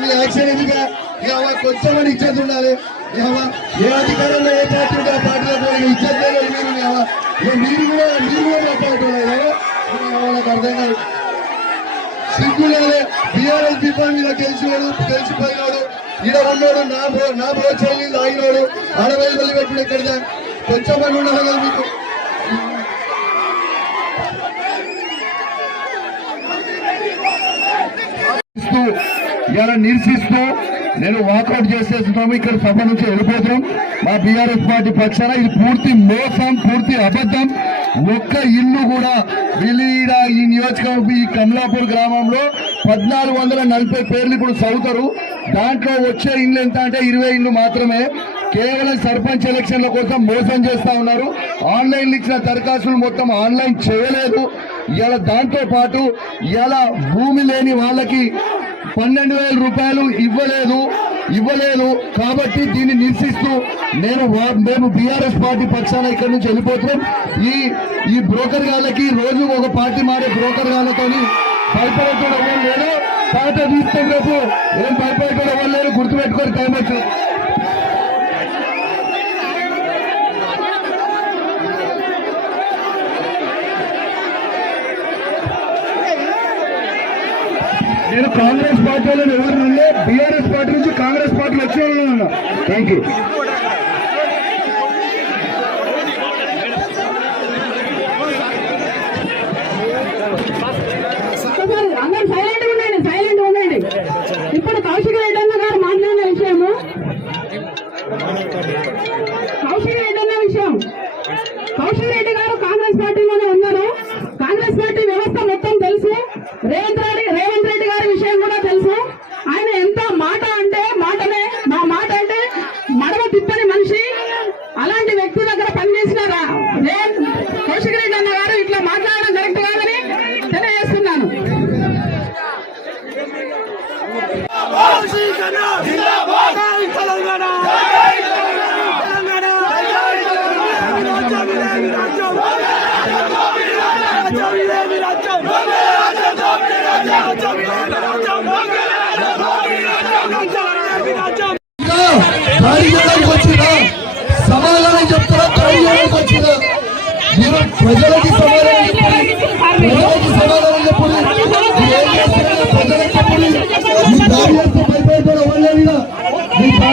మీ action ఎందుకు కొంచెమని ఇచ్చేది ఉండాలి ఏ అధికారంలో ఏ పార్టీ ఉంటే ఆ పార్టీలో కూడా ఇచ్చేది మీరు కూడా మాట్లాడుతున్నారు నాకు అర్థం కాదు సిగ్గులే బీఆర్ఎస్ దీపాల మీద గెలిచిపోయినాడు ఈడ ఉన్నాడు నా ప్రోత్సాహం ఆగినాడు ఆడవేలు వెళ్ళి పెట్టుడు ఎక్కడిదా కొంచెం పని ఉండాలి కదా మీకు ఇలా నిరసిస్తూ నేను వాకౌట్ చేసేస్తున్నాము ఇక్కడ సభ నుంచి వెళ్ళిపోతున్నాం మా బీఆర్ఎస్ పార్టీ పక్షాన ఇది పూర్తి మోసం పూర్తి అబద్ధం ఒక్క ఇల్లు కూడా విలీడ ఈ నియోజకవర్గం ఈ కమలాపూర్ గ్రామంలో 1440 పేర్లు ఇప్పుడు చదువుతారు దాంట్లో వచ్చే ఇండ్లు ఎంత అంటే 20 ఇండ్లు మాత్రమే కేవలం సర్పంచ్ ఎలక్షన్ల కోసం మోసం చేస్తా ఉన్నారు ఆన్లైన్ ఇచ్చిన దరఖాస్తులు మొత్తం ఆన్లైన్ చేయలేదు ఇలా దాంతో పాటు ఇలా భూమి లేని వాళ్ళకి 12,000 రూపాయలు ఇవ్వలేదు కాబట్టి దీన్ని నిరసిస్తూ మేము బీఆర్ఎస్ పార్టీ పక్షాన ఇక్కడి నుంచి వెళ్ళిపోతున్నాం ఈ బ్రోకర్ గాళ్ళకి రోజు ఒక పార్టీ మారే బ్రోకర్ గాళ్ళతో భయపడేటోడు ఎవరు లేరు పాట తీస్తే రేపు ఏం భయపడేటోడు ఎవరు లేరు గుర్తుపెట్టుకొని టైం వచ్చింది నేను కాంగ్రెస్ పార్టీలో ఎవరు నుండి బీఆర్ఎస్ పార్టీ నుంచి కాంగ్రెస్ పార్టీలో వచ్చే ఉన్నా థ్యాంక్ యూ సైలెంట్ ఉండండి ఇప్పుడు కౌశిక్ రెడ్డి అన్న గారు మాట్లాడిన విషయము కౌశిక్ రెడ్డి గారు కాంగ్రెస్ పార్టీలోనే ఉన్నారు కాంగ్రెస్ పార్టీ వ్యవస్థ మొత్తం తెలుసు రేవంత్ రెడ్డి గారి విషయం కూడా తెలుసు ఆయన ఎంత మాట అంటే మాటనే మా మాట అంటే మడవ తిప్పని మనిషి అలాంటి వ్యక్తి దగ్గర పనిచేసిన కౌశిక్ రెడ్డి అన్న గారు ఇట్లా మాట్లాడడం కరెక్ట్ కాదని తెలియజేస్తున్నాను సమాధానం చెప్తారా దాడి వచ్చినా మీరు ప్రజలకి సమాధానం చెప్పండి ప్రజలకి చెప్పండి ప్రజలకు చెప్పండి